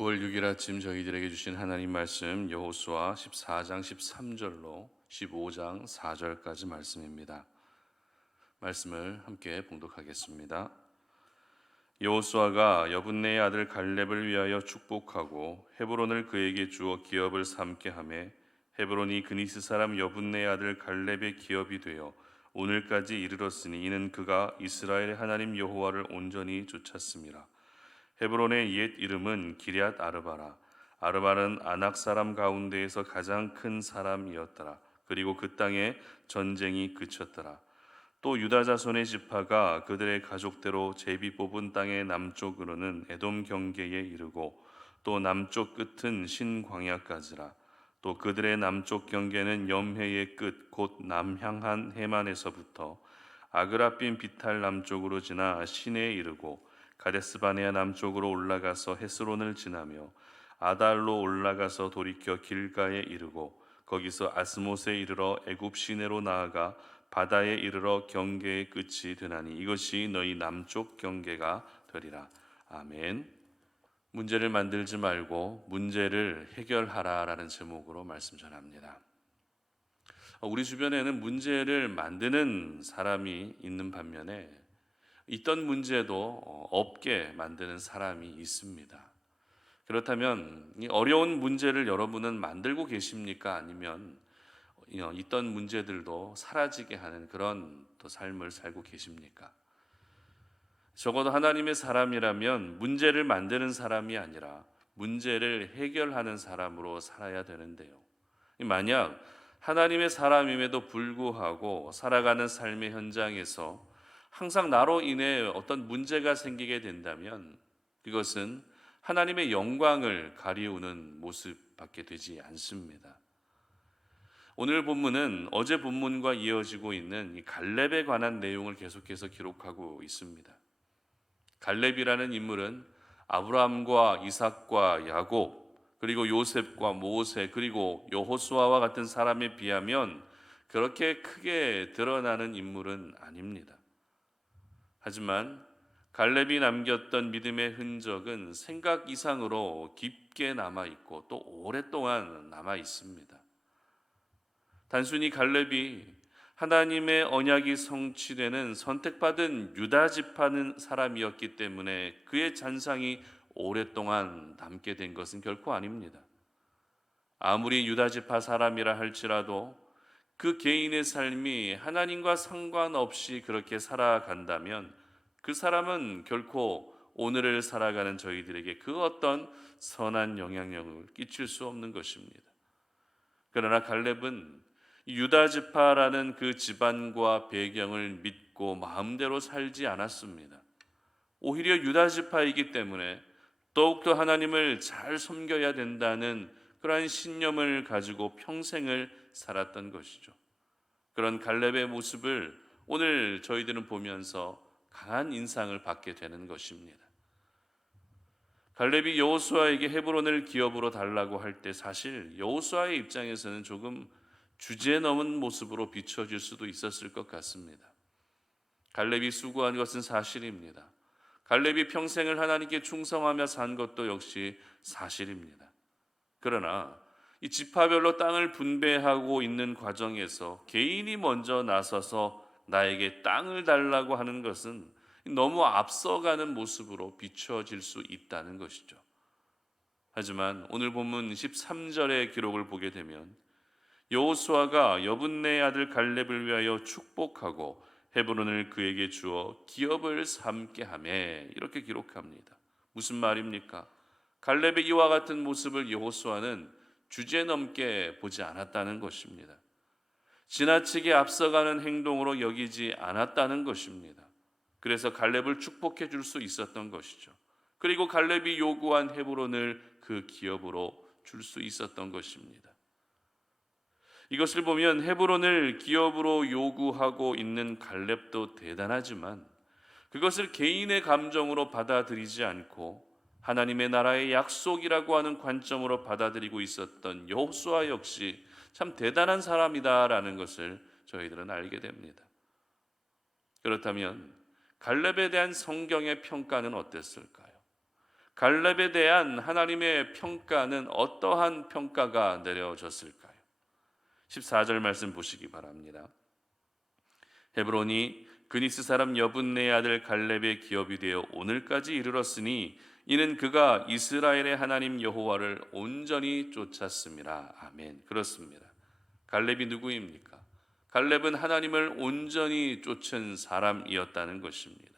9월 6일 아침 저희들에게 주신 하나님 말씀 여호수아 14장 13절로 15장 4절까지 말씀입니다. 말씀을 함께 봉독하겠습니다. 여호수아가 여분네의 아들 갈렙을 위하여 축복하고 헤브론을 그에게 주어 기업을 삼게 하매 헤브론이 그니스 사람 여분네의 아들 갈렙의 기업이 되어 오늘까지 이르렀으니 이는 그가 이스라엘의 하나님 여호와를 온전히 쫓았습니다. 헤브론의 옛 이름은 기럇 아르바라. 아르바는 아낙 사람 가운데에서 가장 큰 사람이었더라. 그리고 그 땅에 전쟁이 그쳤더라. 또 유다 자손의 지파가 그들의 가족대로 제비 뽑은 땅의 남쪽으로는 에돔 경계에 이르고 또 남쪽 끝은 신광야까지라. 또 그들의 남쪽 경계는 염해의 끝 곧 남향한 해만에서부터 아그라빈 비탈 남쪽으로 지나 시내에 이르고 가데스바네아 남쪽으로 올라가서 헤스론을 지나며 아달로 올라가서 돌이켜 길가에 이르고 거기서 아스못에 이르러 애굽 시내로 나아가 바다에 이르러 경계의 끝이 되나니 이것이 너희 남쪽 경계가 되리라. 아멘. 문제를 만들지 말고 문제를 해결하라라는 제목으로 말씀 전합니다. 우리 주변에는 문제를 만드는 사람이 있는 반면에 있던 문제도 없게 만드는 사람이 있습니다. 그렇다면 이 어려운 문제를 여러분은 만들고 계십니까? 아니면 있던 문제들도 사라지게 하는 그런 또 삶을 살고 계십니까? 적어도 하나님의 사람이라면 문제를 만드는 사람이 아니라 문제를 해결하는 사람으로 살아야 되는데요. 만약 하나님의 사람임에도 불구하고 살아가는 삶의 현장에서 항상 나로 인해 어떤 문제가 생기게 된다면 그것은 하나님의 영광을 가리우는 모습밖에 되지 않습니다. 오늘 본문은 어제 본문과 이어지고 있는 이 갈렙에 관한 내용을 계속해서 기록하고 있습니다. 갈렙이라는 인물은 아브라함과 이삭과 야곱 그리고 요셉과 모세 그리고 여호수아와 같은 사람에 비하면 그렇게 크게 드러나는 인물은 아닙니다. 하지만 갈렙이 남겼던 믿음의 흔적은 생각 이상으로 깊게 남아있고 또 오랫동안 남아있습니다. 단순히 갈렙이 하나님의 언약이 성취되는 선택받은 유다 지파는 사람이었기 때문에 그의 잔상이 오랫동안 남게 된 것은 결코 아닙니다. 아무리 유다 지파 사람이라 할지라도 그 개인의 삶이 하나님과 상관없이 그렇게 살아간다면 그 사람은 결코 오늘을 살아가는 저희들에게 그 어떤 선한 영향력을 끼칠 수 없는 것입니다. 그러나 갈렙은 유다 지파라는 그 집안과 배경을 믿고 마음대로 살지 않았습니다. 오히려 유다 지파이기 때문에 더욱더 하나님을 잘 섬겨야 된다는 그러한 신념을 가지고 평생을 살았던 것이죠. 그런 갈렙의 모습을 오늘 저희들은 보면서 강한 인상을 받게 되는 것입니다. 갈렙이 여호수아에게 헤브론을 기업으로 달라고 할 때 사실 여호수아의 입장에서는 조금 주제넘은 모습으로 비춰질 수도 있었을 것 같습니다. 갈렙이 수고한 것은 사실입니다. 갈렙이 평생을 하나님께 충성하며 산 것도 역시 사실입니다. 그러나 이 지파별로 땅을 분배하고 있는 과정에서 개인이 먼저 나서서 나에게 땅을 달라고 하는 것은 너무 앞서가는 모습으로 비춰질 수 있다는 것이죠. 하지만 오늘 본문 13절의 기록을 보게 되면 여호수아가 여분네의 아들 갈렙을 위하여 축복하고 헤브론을 그에게 주어 기업을 삼게 하며 이렇게 기록합니다. 무슨 말입니까? 갈렙의 이와 같은 모습을 여호수아는 주제넘게 보지 않았다는 것입니다. 지나치게 앞서가는 행동으로 여기지 않았다는 것입니다. 그래서 갈렙을 축복해 줄 수 있었던 것이죠. 그리고 갈렙이 요구한 헤브론을 그 기업으로 줄 수 있었던 것입니다. 이것을 보면 헤브론을 기업으로 요구하고 있는 갈렙도 대단하지만 그것을 개인의 감정으로 받아들이지 않고 하나님의 나라의 약속이라고 하는 관점으로 받아들이고 있었던 여호수아 역시 참 대단한 사람이다라는 것을 저희들은 알게 됩니다. 그렇다면 갈렙에 대한 성경의 평가는 어땠을까요? 갈렙에 대한 하나님의 평가는 어떠한 평가가 내려졌을까요? 14절 말씀 보시기 바랍니다. 헤브론이 그니스 사람 여분네의 아들 갈렙의 기업이 되어 오늘까지 이르렀으니 이는 그가 이스라엘의 하나님 여호와를 온전히 쫓았습니다. 아멘. 그렇습니다. 갈렙이 누구입니까? 갈렙은 하나님을 온전히 쫓은 사람이었다는 것입니다.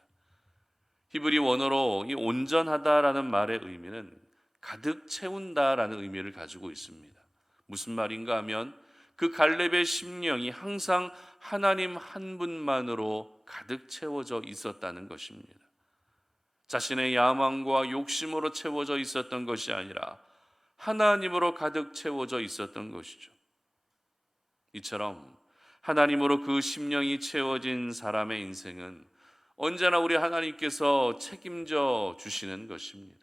히브리 원어로 이 온전하다라는 말의 의미는 가득 채운다라는 의미를 가지고 있습니다. 무슨 말인가 하면 그 갈렙의 심령이 항상 하나님 한 분만으로 가득 채워져 있었다는 것입니다. 자신의 야망과 욕심으로 채워져 있었던 것이 아니라 하나님으로 가득 채워져 있었던 것이죠. 이처럼 하나님으로 그 심령이 채워진 사람의 인생은 언제나 우리 하나님께서 책임져 주시는 것입니다.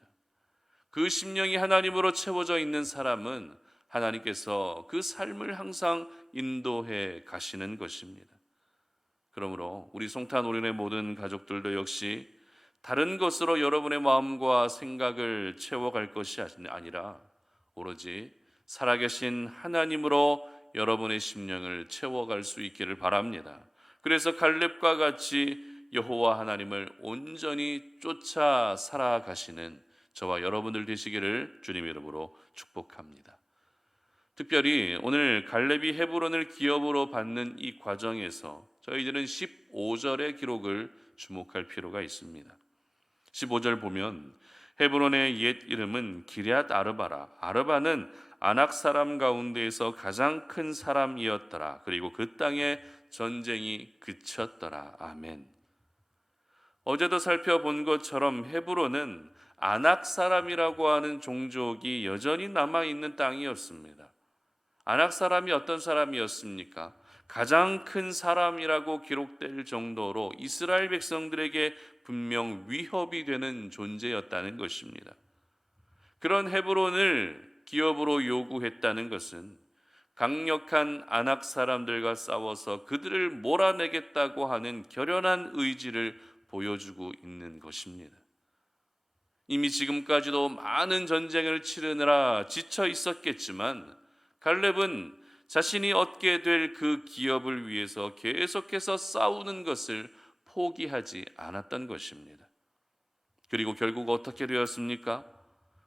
그 심령이 하나님으로 채워져 있는 사람은 하나님께서 그 삶을 항상 인도해 가시는 것입니다. 그러므로 우리 송탄 오륜의 모든 가족들도 역시 다른 것으로 여러분의 마음과 생각을 채워갈 것이 아니라 오로지 살아계신 하나님으로 여러분의 심령을 채워갈 수 있기를 바랍니다. 그래서 갈렙과 같이 여호와 하나님을 온전히 쫓아 살아가시는 저와 여러분들 되시기를 주님의 이름으로 축복합니다. 특별히 오늘 갈렙이 헤브론을 기업으로 받는 이 과정에서 저희들은 15절의 기록을 주목할 필요가 있습니다. 15절 보면 헤브론의 옛 이름은 기럇 아르바라. 아르바는 아낙 사람 가운데에서 가장 큰 사람이었더라. 그리고 그 땅에 전쟁이 그쳤더라. 아멘. 어제도 살펴본 것처럼 헤브론은 아낙 사람이라고 하는 종족이 여전히 남아있는 땅이었습니다. 아낙 사람이 어떤 사람이었습니까? 가장 큰 사람이라고 기록될 정도로 이스라엘 백성들에게 분명 위협이 되는 존재였다는 것입니다. 그런 헤브론을 기업으로 요구했다는 것은 강력한 아낙 사람들과 싸워서 그들을 몰아내겠다고 하는 결연한 의지를 보여주고 있는 것입니다. 이미 지금까지도 많은 전쟁을 치르느라 지쳐 있었겠지만 갈렙은 자신이 얻게 될 그 기업을 위해서 계속해서 싸우는 것을 포기하지 않았던 것입니다. 그리고 결국 어떻게 되었습니까?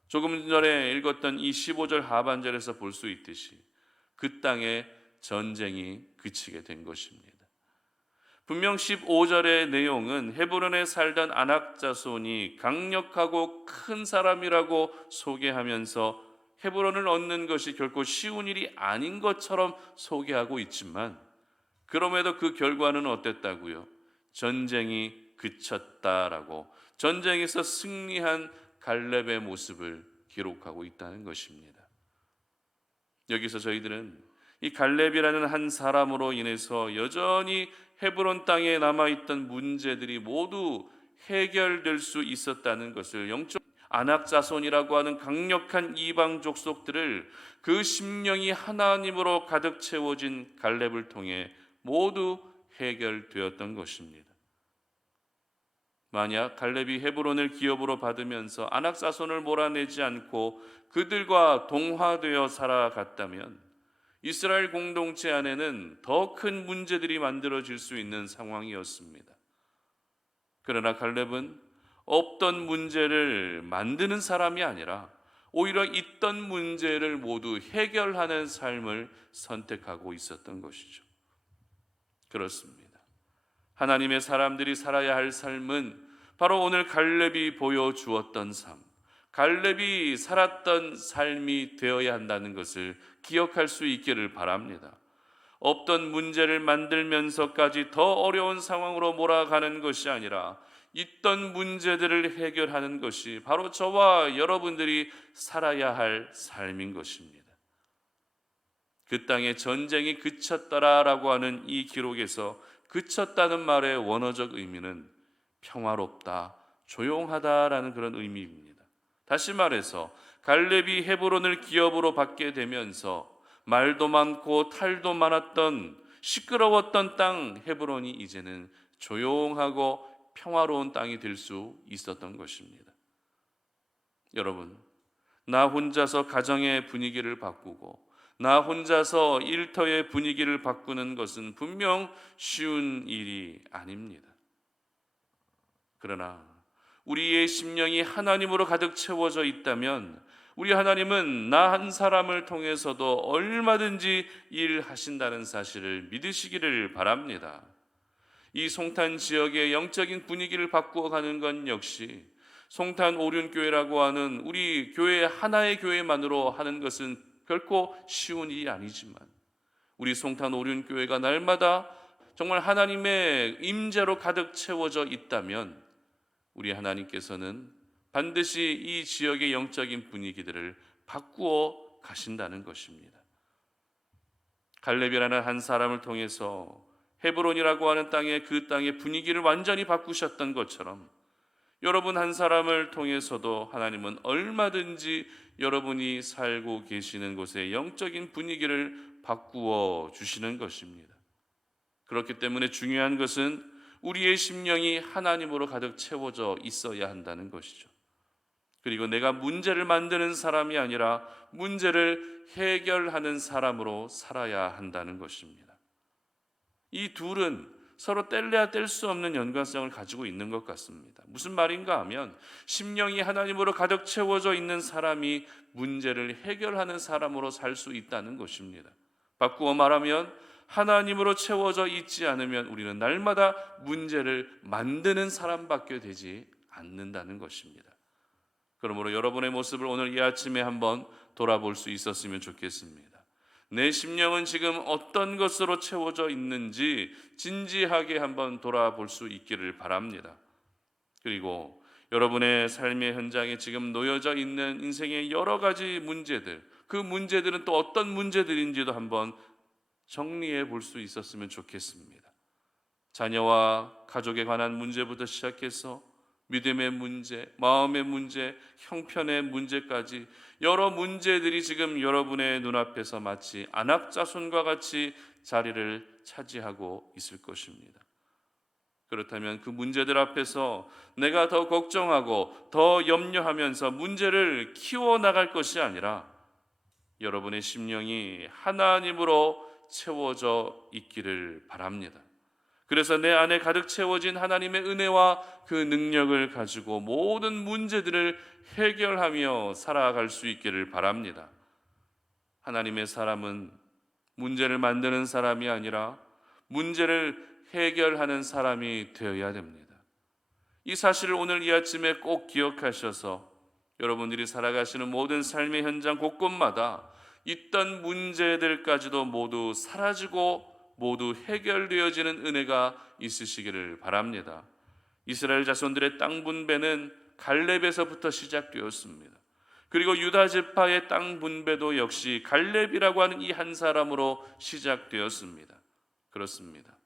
조금 전에 읽었던 이 15절 하반절에서 볼 수 있듯이 그 땅에 전쟁이 그치게 된 것입니다. 분명 15절의 내용은 헤브론에 살던 아낙 자손이 강력하고 큰 사람이라고 소개하면서 헤브론을 얻는 것이 결코 쉬운 일이 아닌 것처럼 소개하고 있지만 그럼에도 그 결과는 어땠다고요? 전쟁이 그쳤다라고 전쟁에서 승리한 갈렙의 모습을 기록하고 있다는 것입니다. 여기서 저희들은 이 갈렙이라는 한 사람으로 인해서 여전히 헤브론 땅에 남아있던 문제들이 모두 해결될 수 있었다는 것을 영적 아낙 자손이라고 하는 강력한 이방 족속들을 그 심령이 하나님으로 가득 채워진 갈렙을 통해 모두 해결되었던 것입니다. 만약 갈렙이 헤브론을 기업으로 받으면서 아낙 자손을 몰아내지 않고 그들과 동화되어 살아갔다면 이스라엘 공동체 안에는 더 큰 문제들이 만들어질 수 있는 상황이었습니다. 그러나 갈렙은 없던 문제를 만드는 사람이 아니라 오히려 있던 문제를 모두 해결하는 삶을 선택하고 있었던 것이죠. 그렇습니다. 하나님의 사람들이 살아야 할 삶은 바로 오늘 갈렙이 보여주었던 삶, 갈렙이 살았던 삶이 되어야 한다는 것을 기억할 수 있기를 바랍니다. 없던 문제를 만들면서까지 더 어려운 상황으로 몰아가는 것이 아니라 있던 문제들을 해결하는 것이 바로 저와 여러분들이 살아야 할 삶인 것입니다. 그 땅에 전쟁이 그쳤더라라고 하는 이 기록에서 그쳤다는 말의 원어적 의미는 평화롭다, 조용하다라는 그런 의미입니다. 다시 말해서 갈렙이 헤브론을 기업으로 받게 되면서 말도 많고 탈도 많았던 시끄러웠던 땅 헤브론이 이제는 조용하고 평화로운 땅이 될 수 있었던 것입니다. 여러분, 나 혼자서 가정의 분위기를 바꾸고 나 혼자서 일터의 분위기를 바꾸는 것은 분명 쉬운 일이 아닙니다. 그러나 우리의 심령이 하나님으로 가득 채워져 있다면 우리 하나님은 나 한 사람을 통해서도 얼마든지 일하신다는 사실을 믿으시기를 바랍니다. 이 송탄 지역의 영적인 분위기를 바꾸어 가는 건 역시 송탄 오륜교회라고 하는 우리 교회 하나의 교회만으로 하는 것은 결코 쉬운 일이 아니지만 우리 송탄 오륜교회가 날마다 정말 하나님의 임재로 가득 채워져 있다면 우리 하나님께서는 반드시 이 지역의 영적인 분위기들을 바꾸어 가신다는 것입니다. 갈렙이라는 한 사람을 통해서 헤브론이라고 하는 그 땅의 분위기를 완전히 바꾸셨던 것처럼 여러분 한 사람을 통해서도 하나님은 얼마든지 여러분이 살고 계시는 곳의 영적인 분위기를 바꾸어 주시는 것입니다. 그렇기 때문에 중요한 것은 우리의 심령이 하나님으로 가득 채워져 있어야 한다는 것이죠. 그리고 내가 문제를 만드는 사람이 아니라 문제를 해결하는 사람으로 살아야 한다는 것입니다. 이 둘은 서로 뗄래야 뗄 수 없는 연관성을 가지고 있는 것 같습니다. 무슨 말인가 하면 심령이 하나님으로 가득 채워져 있는 사람이 문제를 해결하는 사람으로 살 수 있다는 것입니다. 바꾸어 말하면 하나님으로 채워져 있지 않으면 우리는 날마다 문제를 만드는 사람밖에 되지 않는다는 것입니다. 그러므로 여러분의 모습을 오늘 이 아침에 한번 돌아볼 수 있었으면 좋겠습니다. 내 심령은 지금 어떤 것으로 채워져 있는지 진지하게 한번 돌아볼 수 있기를 바랍니다. 그리고 여러분의 삶의 현장에 지금 놓여져 있는 인생의 여러 가지 문제들, 그 문제들은 또 어떤 문제들인지도 한번 정리해 볼 수 있었으면 좋겠습니다. 자녀와 가족에 관한 문제부터 시작해서 믿음의 문제, 마음의 문제, 형편의 문제까지 여러 문제들이 지금 여러분의 눈앞에서 마치 안악자손과 같이 자리를 차지하고 있을 것입니다. 그렇다면 그 문제들 앞에서 내가 더 걱정하고 더 염려하면서 문제를 키워나갈 것이 아니라 여러분의 심령이 하나님으로 채워져 있기를 바랍니다. 그래서 내 안에 가득 채워진 하나님의 은혜와 그 능력을 가지고 모든 문제들을 해결하며 살아갈 수 있기를 바랍니다. 하나님의 사람은 문제를 만드는 사람이 아니라 문제를 해결하는 사람이 되어야 됩니다. 이 사실을 오늘 이 아침에 꼭 기억하셔서 여러분들이 살아가시는 모든 삶의 현장 곳곳마다 있던 문제들까지도 모두 사라지고 모두 해결되어지는 은혜가 있으시기를 바랍니다. 이스라엘 자손들의 땅 분배는 갈렙에서부터 시작되었습니다. 그리고 유다 지파의 땅 분배도 역시 갈렙이라고 하는 이 한 사람으로 시작되었습니다. 그렇습니다.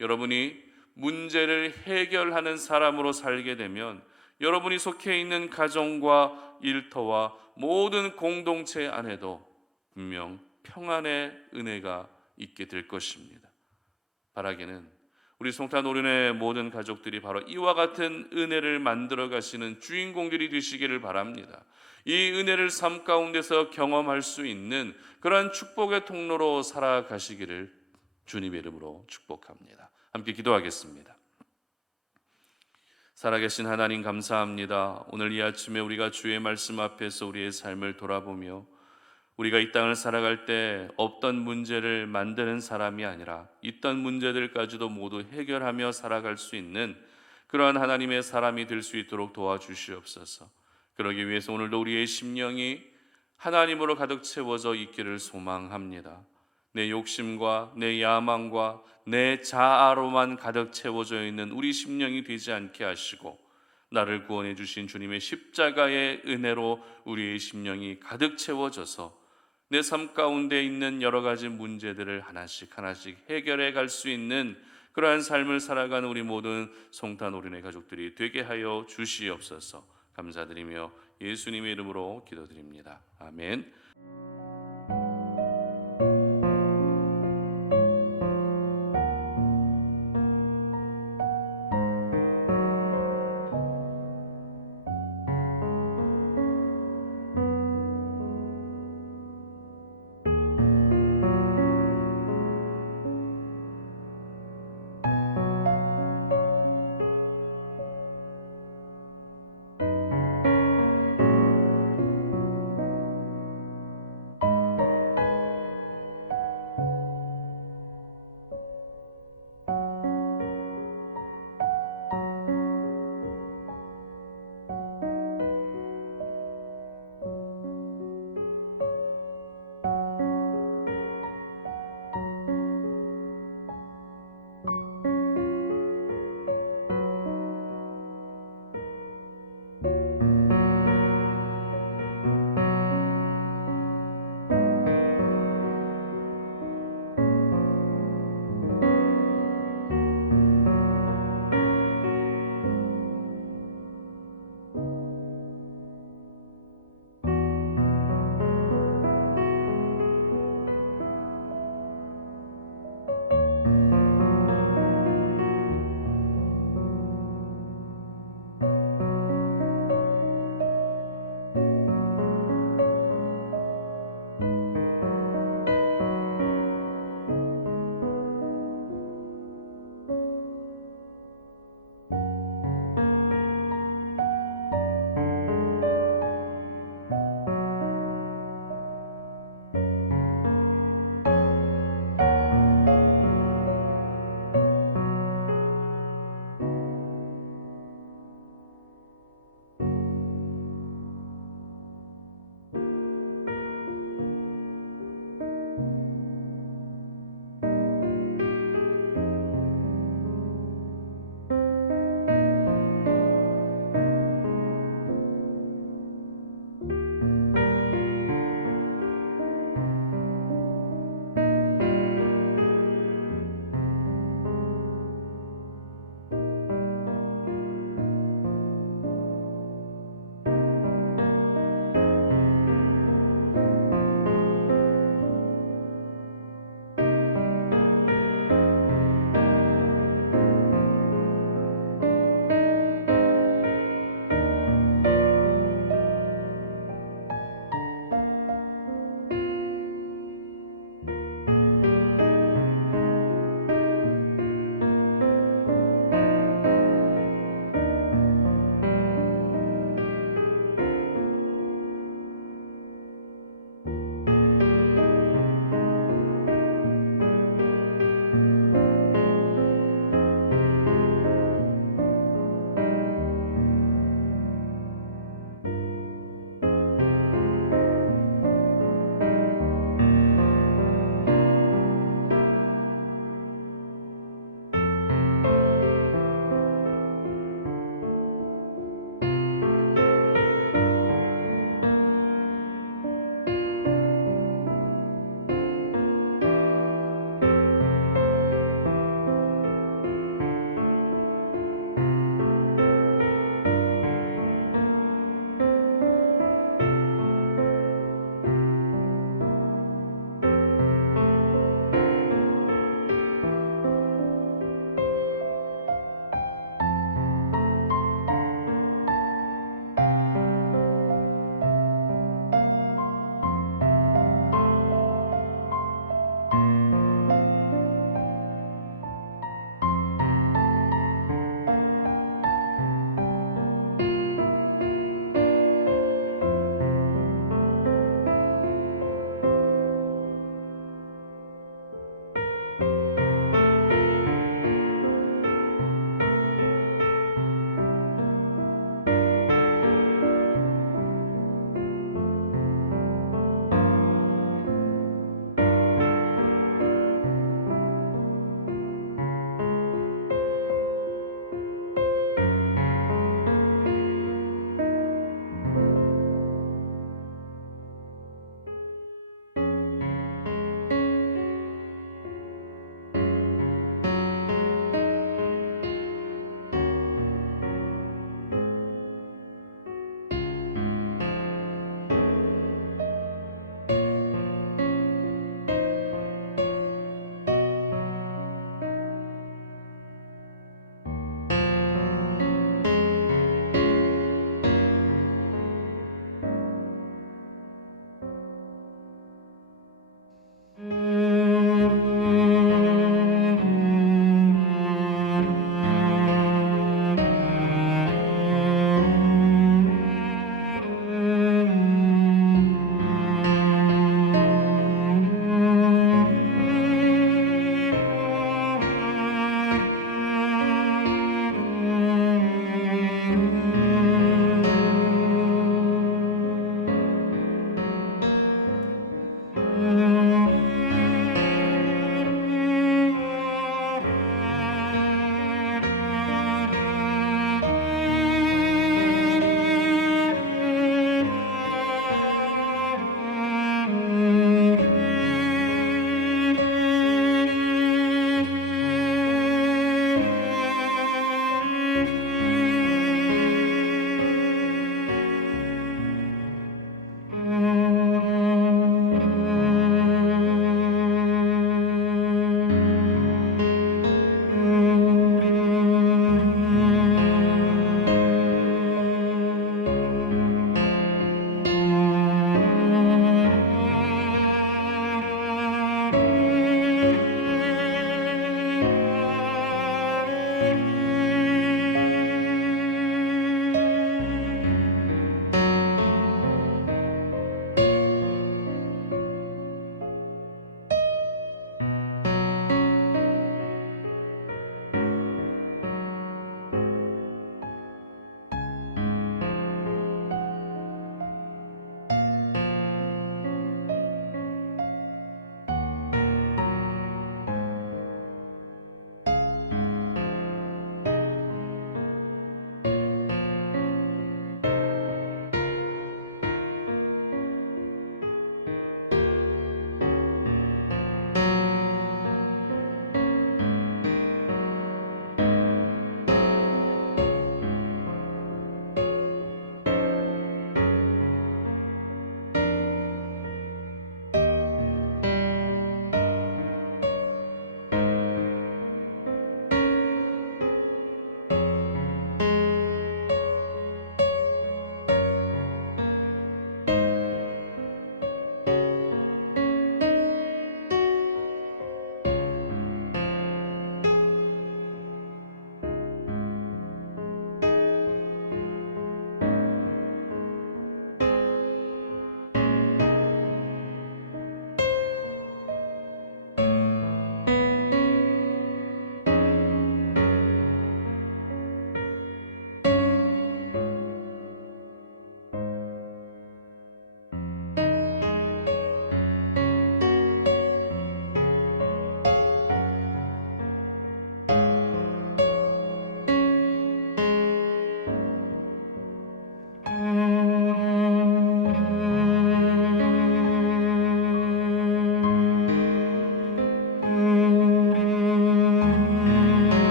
여러분이 문제를 해결하는 사람으로 살게 되면 여러분이 속해 있는 가정과 일터와 모든 공동체 안에도 분명 평안의 은혜가 있게 될 것입니다. 바라기는 우리 송탄 오륜의 모든 가족들이 바로 이와 같은 은혜를 만들어 가시는 주인공들이 되시기를 바랍니다. 이 은혜를 삶 가운데서 경험할 수 있는 그러한 축복의 통로로 살아가시기를 주님의 이름으로 축복합니다. 함께 기도하겠습니다. 살아계신 하나님 감사합니다. 오늘 이 아침에 우리가 주의 말씀 앞에서 우리의 삶을 돌아보며 우리가 이 땅을 살아갈 때 없던 문제를 만드는 사람이 아니라 있던 문제들까지도 모두 해결하며 살아갈 수 있는 그러한 하나님의 사람이 될 수 있도록 도와주시옵소서. 그러기 위해서 오늘도 우리의 심령이 하나님으로 가득 채워져 있기를 소망합니다. 내 욕심과 내 야망과 내 자아로만 가득 채워져 있는 우리 심령이 되지 않게 하시고 나를 구원해 주신 주님의 십자가의 은혜로 우리의 심령이 가득 채워져서 내 삶 가운데 있는 여러 가지 문제들을 하나씩 하나씩 해결해 갈 수 있는 그러한 삶을 살아가는 우리 모든 송탄 오륜의 가족들이 되게 하여 주시옵소서. 감사드리며 예수님의 이름으로 기도드립니다. 아멘.